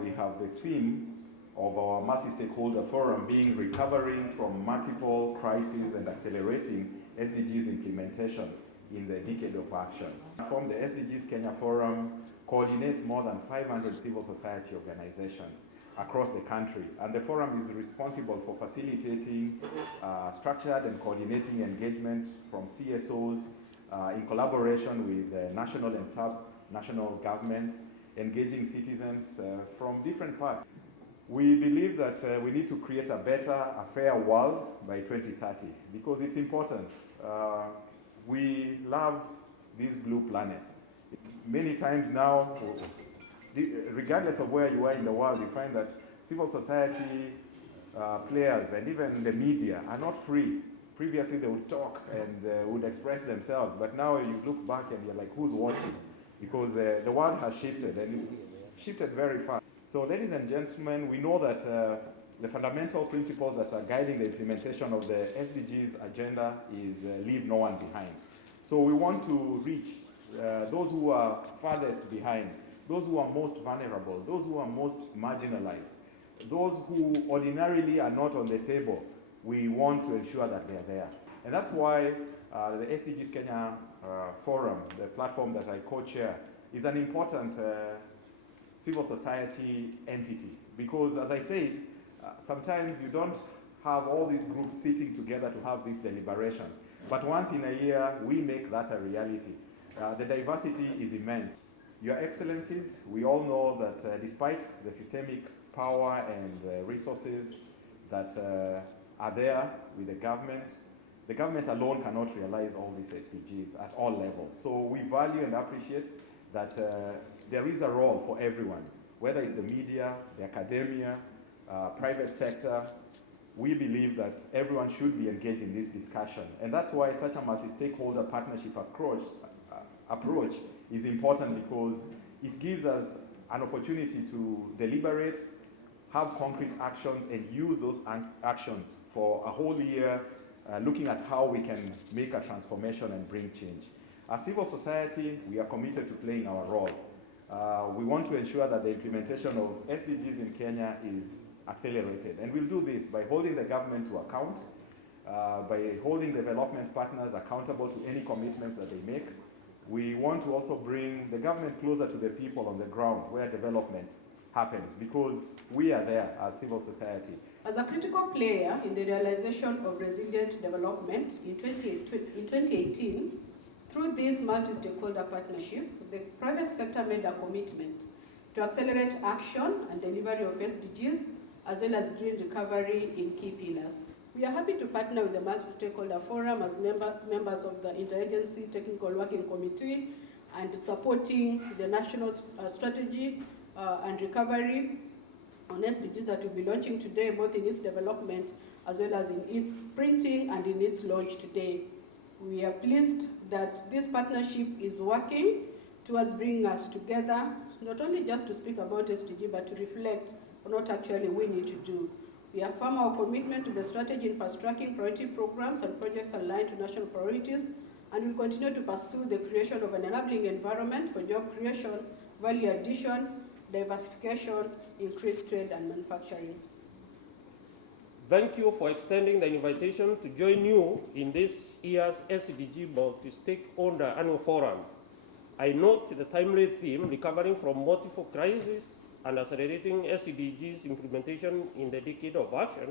we have the theme of our multi-stakeholder forum being recovering from multiple crises and accelerating SDGs implementation in the decade of action. From the SDGs Kenya Forum coordinates more than 500 civil society organizations across the country, and the forum is responsible for facilitating structured and coordinating engagement from CSOs in collaboration with national and sub-national governments, engaging citizens from different parts. We believe that we need to create a better, a fair world by 2030 because it's important. We love this blue planet. Many times now, regardless of where you are in the world, you find that civil society players and even the media are not free. Previously they would talk and would express themselves, but now you look back and you're like, who's watching? Because the world has shifted and it's shifted very fast. So ladies and gentlemen, we know that the fundamental principles that are guiding the implementation of the SDGs agenda is leave no one behind. So we want to reach those who are farthest behind, those who are most vulnerable, those who are most marginalized, those who ordinarily are not on the table. We want to ensure that they're there. And that's why the SDGs Kenya Forum, the platform that I co-chair, is an important civil society entity. Because as I said, sometimes you don't have all these groups sitting together to have these deliberations. But once in a year, we make that a reality. The diversity is immense. Your Excellencies, we all know that despite the systemic power and resources that are there with the government alone cannot realize all these SDGs at all levels. So we value and appreciate that there is a role for everyone, whether it's the media, the academia, private sector. We believe that everyone should be engaged in this discussion. And that's why such a multi-stakeholder partnership approach is important, because it gives us an opportunity to deliberate, have concrete actions, and use those actions for a whole year, looking at how we can make a transformation and bring change. As civil society, we are committed to playing our role. We want to ensure that the implementation of SDGs in Kenya is accelerated. And we'll do this by holding the government to account, by holding development partners accountable to any commitments that they make. We want to also bring the government closer to the people on the ground where development happens, because we are there as civil society. As a critical player in the realization of resilient development in 2018, through this multi-stakeholder partnership, the private sector made a commitment to accelerate action and delivery of SDGs, as well as green recovery in key pillars. We are happy to partner with the Multi-Stakeholder Forum as members of the Interagency Technical Working Committee and supporting the national strategy and recovery on SDGs that will be launching today, both in its development as well as in its printing and in its launch today. We are pleased that this partnership is working towards bringing us together, not only just to speak about SDG, but to reflect on what actually we need to do. We affirm our commitment to the strategy in fast-tracking priority programs and projects aligned to national priorities, and will continue to pursue the creation of an enabling environment for job creation, value addition, diversification, increased trade and manufacturing. Thank you for extending the invitation to join you in this year's SDG Multi-Stakeholder Annual Forum. I note the timely theme, recovering from multiple crises and accelerating SDGs implementation in the decade of action,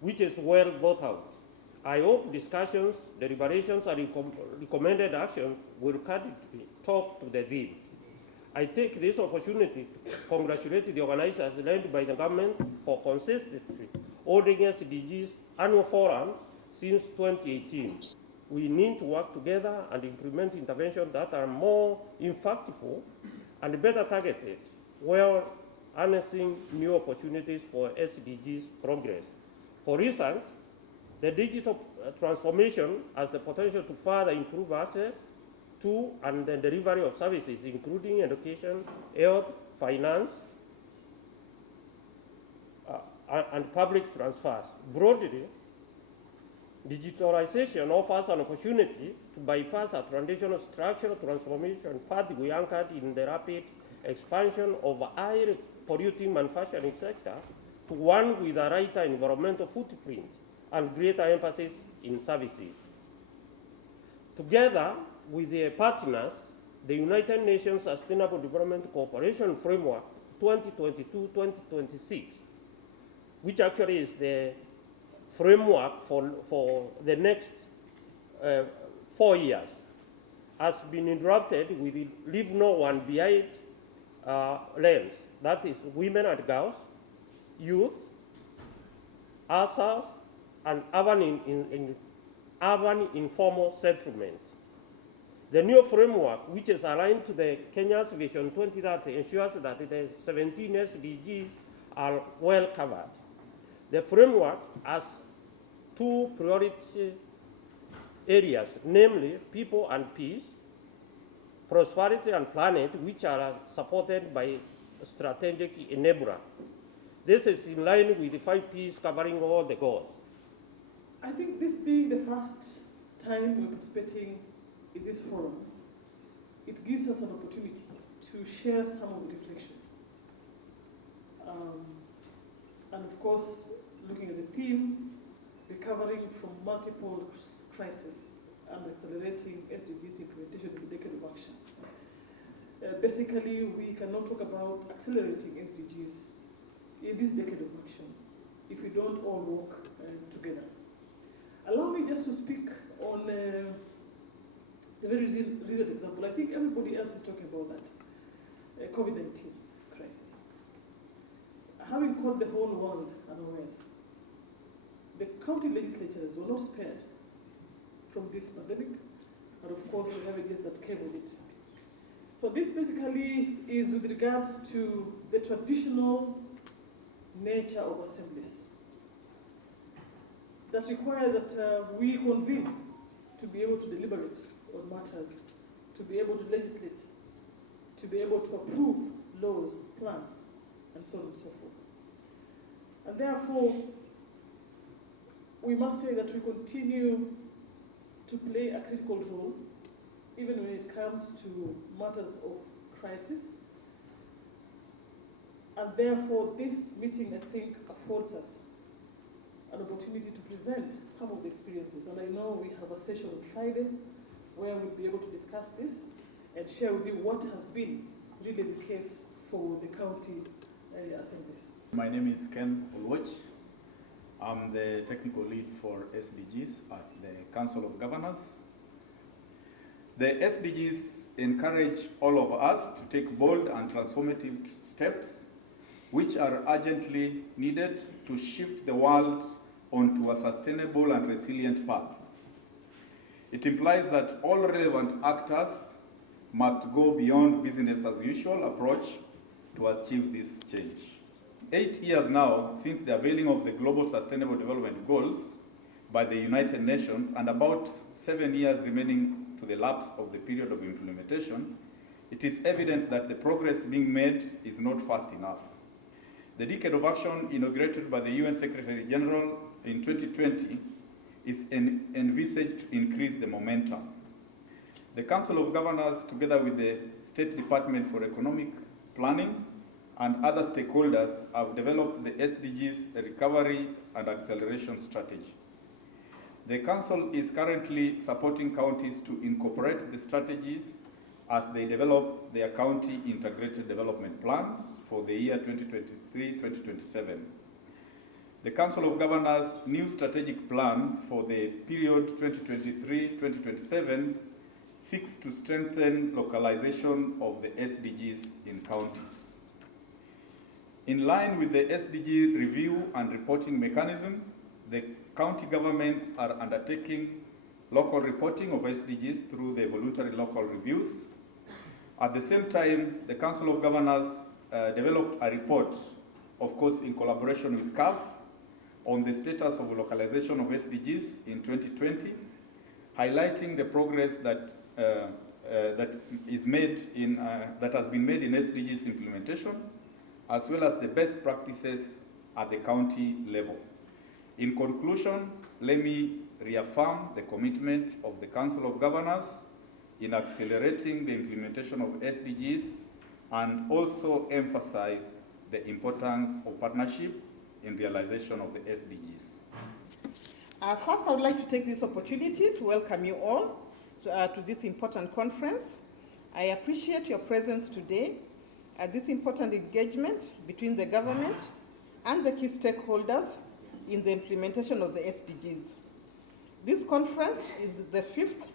which is well thought out. I hope discussions, deliberations, and recommended actions will candidly talk to the theme. I take this opportunity to congratulate the organizers led by the government for consistently holding SDGs annual forums since 2018. We need to work together and implement interventions that are more impactful and better targeted, while harnessing new opportunities for SDGs progress. For instance, the digital transformation has the potential to further improve access to and the delivery of services, including education, health, finance, and public transfers. Broadly, digitalization offers an opportunity to bypass a traditional structural transformation pathway anchored in the rapid expansion of highly polluting manufacturing sector to one with a lighter environmental footprint and greater emphasis in services. Together with their partners, the United Nations Sustainable Development Cooperation Framework 2022-2026, which actually is the framework for the next 4 years, has been drafted with the Leave No One Behind lens. That is women and girls, youth, ASAs, and urban informal settlement. The new framework, which is aligned to the Kenya's Vision 2030, ensures that the 17 SDGs are well covered. The framework has 2 priority areas, namely people and peace, prosperity and planet, which are supported by a strategic enabler. This is in line with the 5 Ps covering all the goals. I think this being the first time we're participating in this forum, it gives us an opportunity to share some of the reflections. And of course, looking at the theme, recovering from multiple crises and accelerating SDGs implementation in the decade of action. Basically, we cannot talk about accelerating SDGs in this decade of action if we don't all work together. Allow me just to speak on the very recent example. I think everybody else is talking about that, COVID-19 crisis. Having caught the whole world unawares, the county legislatures were not spared from this pandemic, and of course the ravages that came with it. So this basically is with regards to the traditional nature of assemblies that requires that we convene to be able to deliberate on matters, to be able to legislate, to be able to approve laws, plans, and so on and so forth. And therefore, we must say that we continue to play a critical role, even when it comes to matters of crisis. And therefore, this meeting, I think, affords us an opportunity to present some of the experiences. And I know we have a session on Friday where we'll be able to discuss this and share with you what has been really the case for the county assemblies. My name is Ken Olwach. I'm the technical lead for SDGs at the Council of Governors. The SDGs encourage all of us to take bold and transformative steps which are urgently needed to shift the world onto a sustainable and resilient path. It implies that all relevant actors must go beyond business as usual approach to achieve this change. 8 years now since the unveiling of the Global Sustainable Development Goals by the United Nations, and about 7 years remaining to the lapse of the period of implementation, it is evident that the progress being made is not fast enough. The Decade of Action, inaugurated by the UN Secretary General in 2020, is envisaged to increase the momentum. The Council of Governors, together with the State Department for Economic Planning and other stakeholders, have developed the SDGs Recovery and Acceleration Strategy. The Council is currently supporting counties to incorporate the strategies as they develop their county integrated development plans for the year 2023-2027. The Council of Governors' new strategic plan for the period 2023-2027 seeks to strengthen localization of the SDGs in counties. In line with the SDG review and reporting mechanism, the county governments are undertaking local reporting of SDGs through the voluntary local reviews. At the same time, the Council of Governors developed a report, of course in collaboration with CAF, on the status of localization of SDGs in 2020, highlighting the progress that that has been made in SDGs implementation, as well as the best practices at the county level. In conclusion, let me reaffirm the commitment of the Council of Governors in accelerating the implementation of SDGs, and also emphasize the importance of partnership in realization of the SDGs. First, I would like to take this opportunity to welcome you all to this important conference. I appreciate your presence today at this important engagement between the government and the key stakeholders in the implementation of the SDGs. This conference is the 5th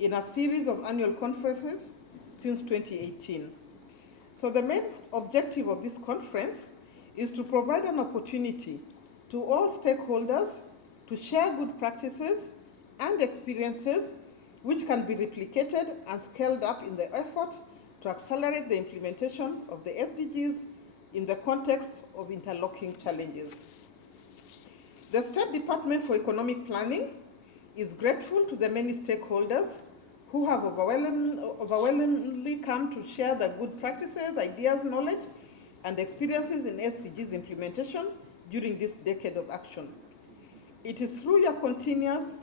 in a series of annual conferences since 2018. So the main objective of this conference is to provide an opportunity to all stakeholders to share good practices and experiences which can be replicated and scaled up in the effort to accelerate the implementation of the SDGs in the context of interlocking challenges. The State Department for Economic Planning is grateful to the many stakeholders who have overwhelmingly come to share the good practices, ideas, knowledge, and experiences in SDGs implementation during this decade of action. It is through your continuous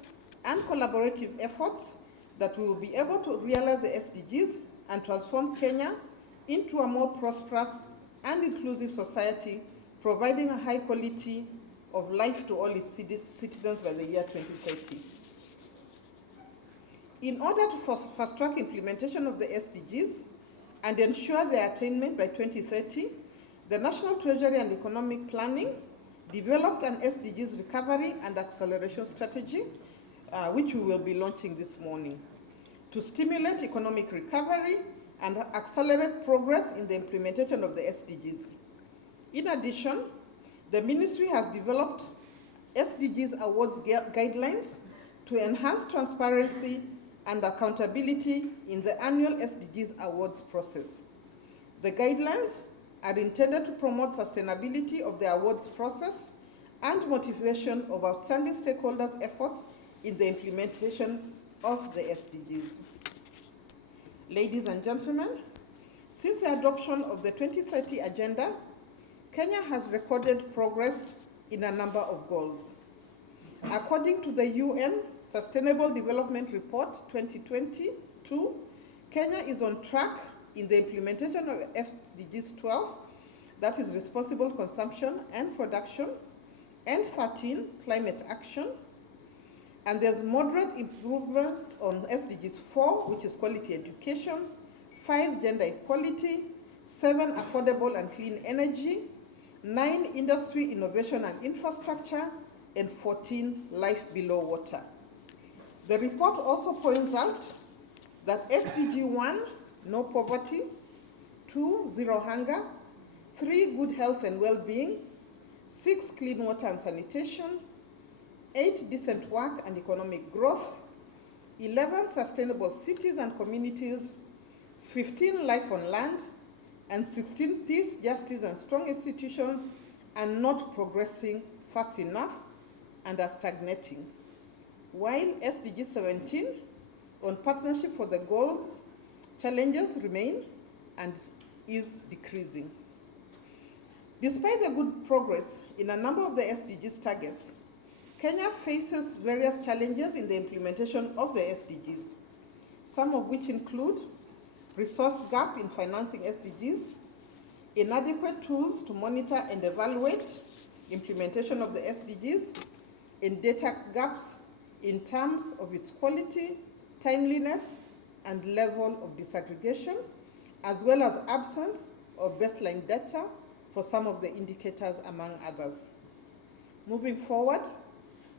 and collaborative efforts that we will be able to realize the SDGs and transform Kenya into a more prosperous and inclusive society, providing a high quality of life to all its citizens by the year 2030. In order to fast-track implementation of the SDGs and ensure their attainment by 2030, the National Treasury and Economic Planning developed an SDGs recovery and acceleration strategy, which we will be launching this morning, to stimulate economic recovery and accelerate progress in the implementation of the SDGs. In addition, the ministry has developed SDGs awards guidelines to enhance transparency and accountability in the annual SDGs awards process. The guidelines are intended to promote sustainability of the awards process and motivation of outstanding stakeholders' efforts in the implementation of the SDGs. Ladies and gentlemen, since the adoption of the 2030 Agenda, Kenya has recorded progress in a number of goals. According to the UN Sustainable Development Report 2022, Kenya is on track in the implementation of SDGs 12, that is responsible consumption and production, and 13, climate action. And there's moderate improvement on SDGs 4, which is quality education, 5, gender equality, 7, affordable and clean energy, 9, industry, innovation and infrastructure, and 14, life below water. The report also points out that SDG 1, no poverty, 2, zero hunger, 3, good health and well-being, 6, clean water and sanitation, 8, decent work and economic growth, 11, sustainable cities and communities, 15, life on land, and 16, peace, justice, and strong institutions are not progressing fast enough and are stagnating. While SDG 17 on partnership for the goals, challenges remain and is decreasing. Despite the good progress in a number of the SDGs targets, Kenya faces various challenges in the implementation of the SDGs, some of which include resource gap in financing SDGs, inadequate tools to monitor and evaluate implementation of the SDGs, and data gaps in terms of its quality, timeliness, and level of disaggregation, as well as absence of baseline data for some of the indicators, among others. Moving forward,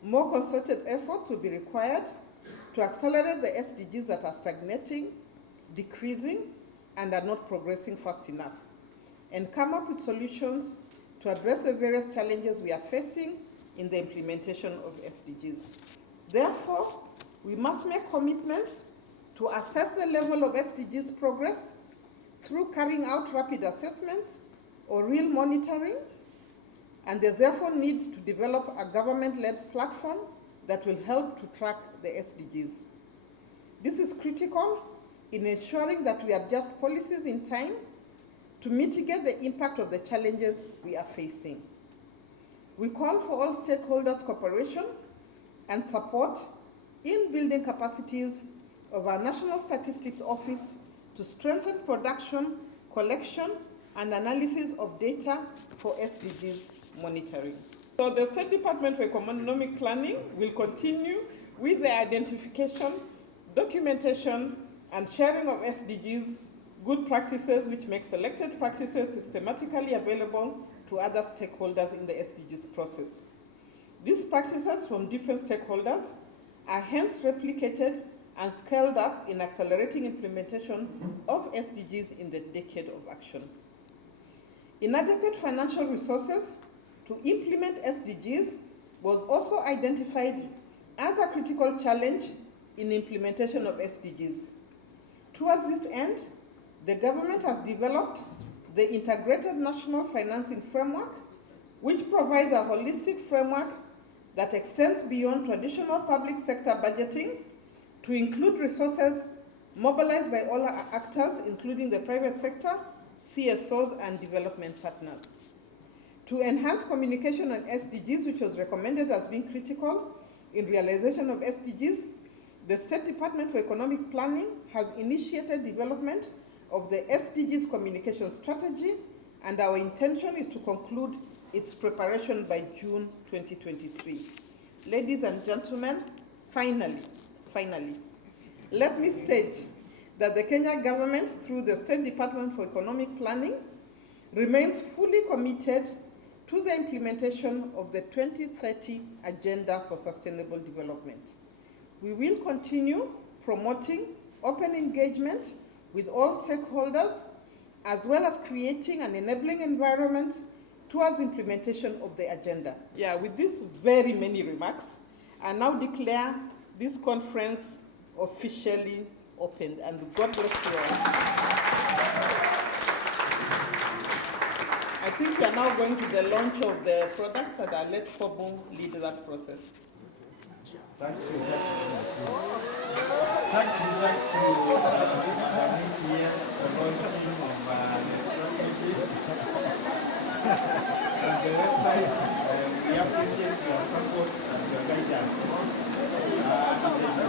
more concerted efforts will be required to accelerate the SDGs that are stagnating, decreasing, and are not progressing fast enough, and come up with solutions to address the various challenges we are facing in the implementation of SDGs. Therefore, we must make commitments to assess the level of SDGs progress through carrying out rapid assessments or real monitoring, and there's therefore need to develop a government-led platform that will help to track the SDGs. This is critical in ensuring that we adjust policies in time to mitigate the impact of the challenges we are facing. We call for all stakeholders' cooperation and support in building capacities of our National Statistics Office to strengthen production, collection, and analysis of data for SDGs monitoring. So the State Department for Economic Planning will continue with the identification, documentation, and sharing of SDGs good practices, which make selected practices systematically available to other stakeholders in the SDGs process. These practices from different stakeholders are hence replicated and scaled up in accelerating implementation of SDGs in the decade of action. Inadequate financial resources to implement SDGs was also identified as a critical challenge in implementation of SDGs. Towards this end, the government has developed the Integrated National Financing Framework, which provides a holistic framework that extends beyond traditional public sector budgeting to include resources mobilized by all actors, including the private sector, CSOs, and development partners. To enhance communication on SDGs, which was recommended as being critical in realization of SDGs, the State Department for Economic Planning has initiated development of the SDGs communication strategy, and our intention is to conclude its preparation by June 2023. Ladies and gentlemen, finally, let me state that the Kenya government, through the State Department for Economic Planning, remains fully committed to the implementation of the 2030 Agenda for Sustainable Development. We will continue promoting open engagement with all stakeholders, as well as creating an enabling environment towards implementation of the agenda. Yeah, with these very many remarks, I now declare this conference officially opened, and God bless you all. I think we are now going to the launch of the products, and I'll let Kobo lead that process. Thank you. Thank you here the launching of the strategy and the website. We appreciate your support and your guidance in the implementation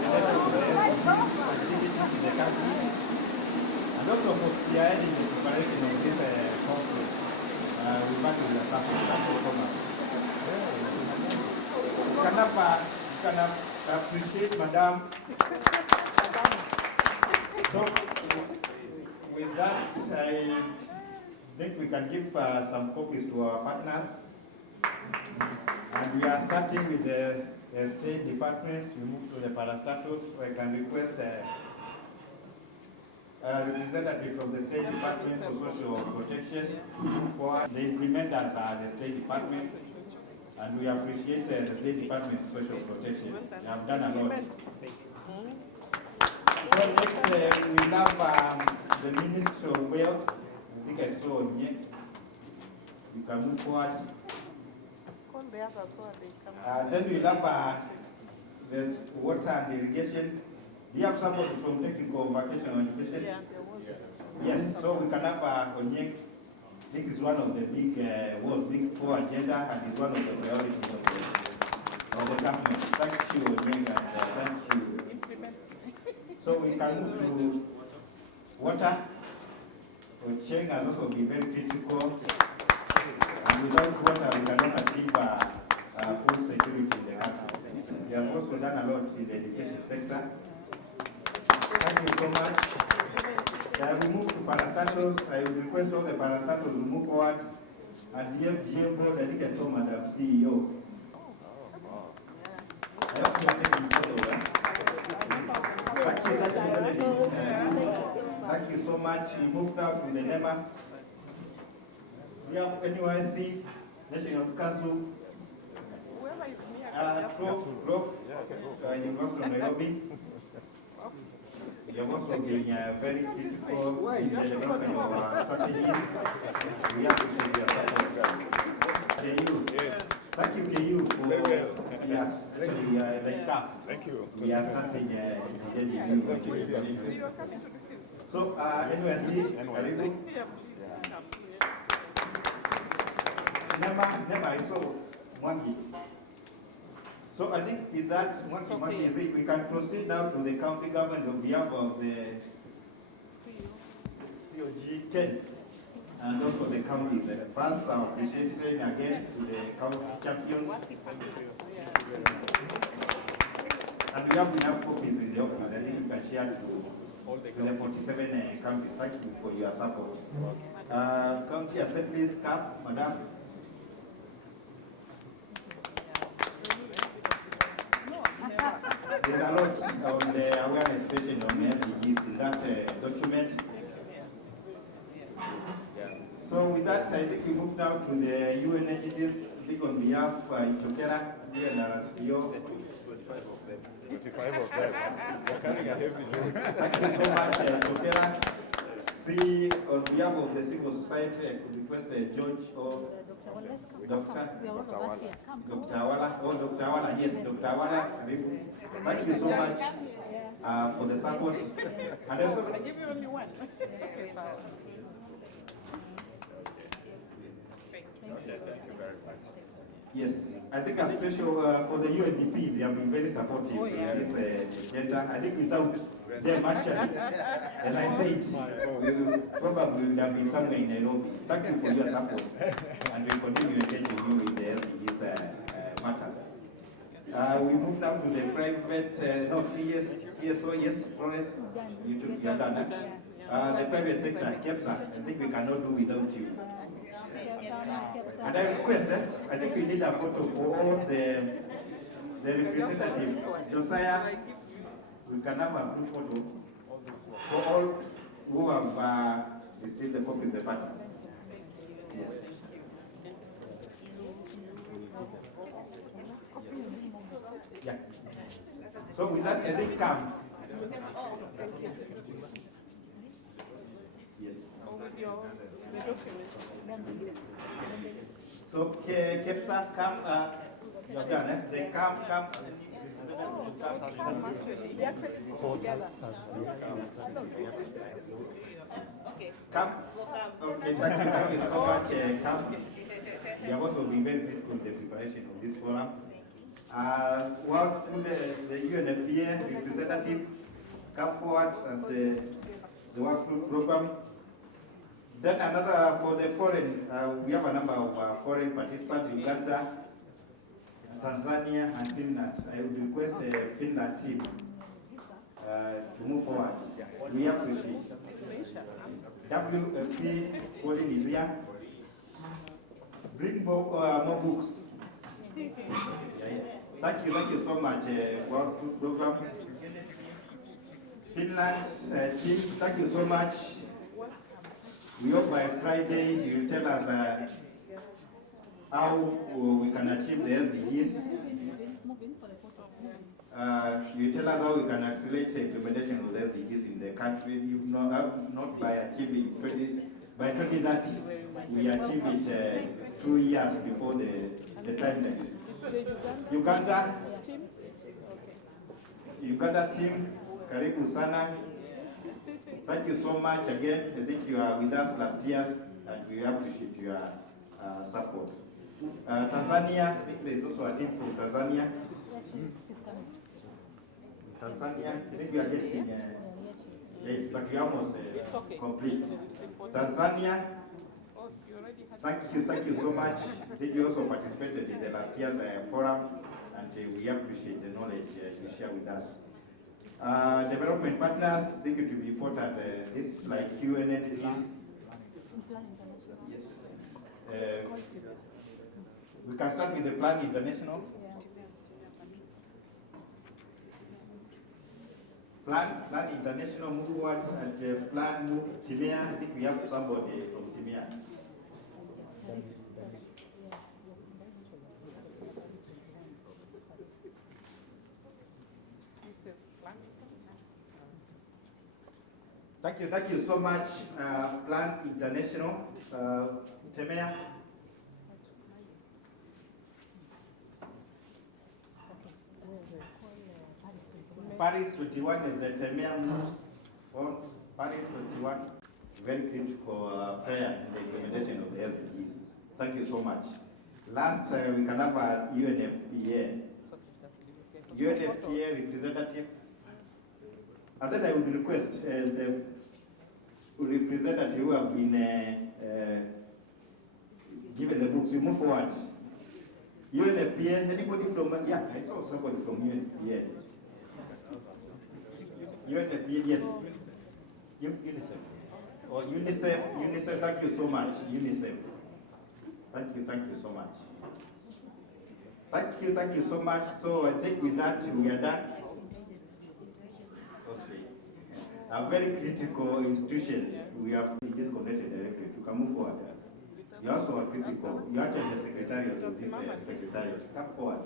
of the SDGs activities in the country, and also for spearheading the preparation of this conference. We back with the support. Thank you so much. You can appreciate Madam. So, with that, I think we can give some copies to our partners. And we are starting with the State Departments. We move to the parastatus. I can request a representative from the State Department for Social Protection. For the implementers are the State Department. And we appreciate the State Department of Social Protection. They have done a lot. So next we have the Ministry of Wealth. I think I saw Nye. You can move forward. Then we have the water and irrigation. Do you have support from technical vocational education? Yeah, there was. Yes, so we can have Onyek. This is one of the big big four agenda, and is one of the priorities of the government. Thank you, Onyek, and thank you. So we can move to water. Ocheng has also been very critical. And without water, we cannot achieve food security in the country. We have also done a lot in the education sector. Thank you so much. We move to parastatus. I will request all the parastatus to move forward. And DFGM board, I think I saw Madam CEO. I hope you are taking photo. Thank you so much. We moved out with the NEMA. We have NYC, National Council. Prof, University of Nairobi. You have also been very critical in the development of our strategies. We appreciate your support. KU. Thank you, KU, for yes, actually we are like CAF. Thank you. We are starting engaging you. So NYC, Karibu. Nema, I saw Mwangi. So I think with that, we can proceed now to the county government on behalf of the COG 10. and also the counties. First, our appreciation again to the county champions. And we have enough copies in the office. I think we can share to the 47 counties. Thank you for your support. County Assembly's cap, Madam. There's a lot on the awareness patient on SDGs in that document. So with that, I think we move now to the UN entities. I think on behalf of Itokera, and our CEO. 25 of them. They're carrying a heavy load. Thank you so much, Itokera. See, on behalf of the civil society, I could request George or Dr. Awala. Oh, Dr. Awala, yes, Dr. Awala. Thank you so much for the support. And also, I give you only one. Okay, so. yes, I think a special for the UNDP, they have been very supportive in this agenda. I think without them actually, and I said, we probably would have been somewhere in Nairobi. Thank you for your support, and we continue engaging you in the SDGs matters. We move now to the private, CSO, yes, Flores, you're done. The private sector, KEPSA, I think we cannot do without you. And I request, I think we need a photo for all the representatives. Josiah, we can have a group photo for all who have received the copies of the partners. Yes. Yeah. So with that, I think come. Yes. So KEPSA, come, they come. Come. Okay, thank you so much, come. We have also been very grateful with the preparation of this forum. Well, through the UNFPA representative, come forward and the World Food Program. Then another for the foreign, we have a number of foreign participants, Uganda, Tanzania, and Finland. I would request the Finland team to move forward. We appreciate. WFP, Colin is here. Bring more books. Thank you so much, World Food Program. Finland team, thank you so much. We hope by Friday you will tell us how we can achieve the SDGs. You tell us how we can accelerate the implementation of the SDGs in the country. If not by achieving by 2030, we achieve it 2 years before the timeline. Uganda team, karibu sana. Thank you so much again. I think you are with us last year, and we appreciate your support. Tanzania, I think there is also a team from Tanzania. Tanzania, I think we are getting late, but we are almost complete. Tanzania, thank you so much. I think you also participated in the last year's forum, and we appreciate the knowledge you share with us. Development partners, I think it will be important. This like UN entities. Yes. We can start with the Plan International. Plan International, move forward, and there's Plan Move Timea. I think we have somebody from Timea. Thank you so much, Plan International, Temea. Paris 21 is a Temea moves on. Paris 21, very critical prayer in the implementation of the SDGs. Thank you so much. Last, we can have a UNFPA. UNFPA representative. And then I would request representatives who have been given the books. You move forward. UNFPA, anybody from, yeah, I saw somebody from UNFPA. UNFPA, yes. UNICEF. Oh, UNICEF, thank you so much, UNICEF. Thank you so much. Thank you so much. So I think with that, we are done. Okay. A very critical institution. We have this Convention Directorate. You can move forward. You also are critical. You are actually the secretariat of this secretariat. Come forward.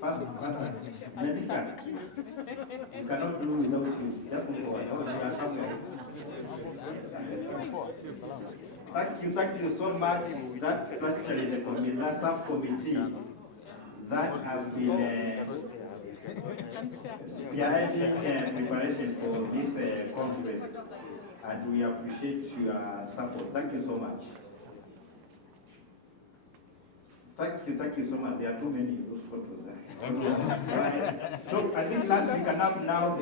First, medical. You cannot do without you. Just move forward. Oh, you are somewhere. Thank you so much. That's actually the subcommittee that has been spearheading preparation for this conference, and we appreciate your support. Thank you so much. Thank you so much. There are too many of those photos. So I think last we can have now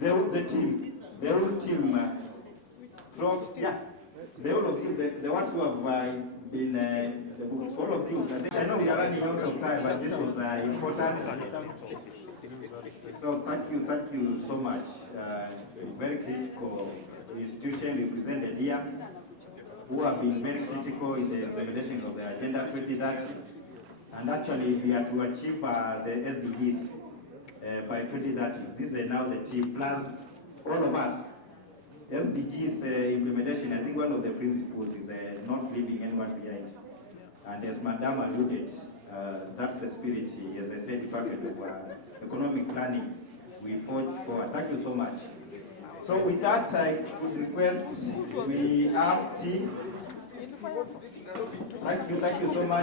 the whole team. Yeah. The whole of you, the ones who have been the books, all of you. I know we are running out of time, but this was important. So thank you so much. Very critical institution represented here, who have been very critical in the implementation of the Agenda 2030. And actually, we are to achieve the SDGs by 2030. This is now the team, plus all of us. SDGs implementation, I think one of the principles is not leaving anyone behind. And as Madam alluded, that's the spirit, as I said, Department of Economic Planning, we forge forward. Thank you so much. So with that, I would request we have tea. Thank you so much.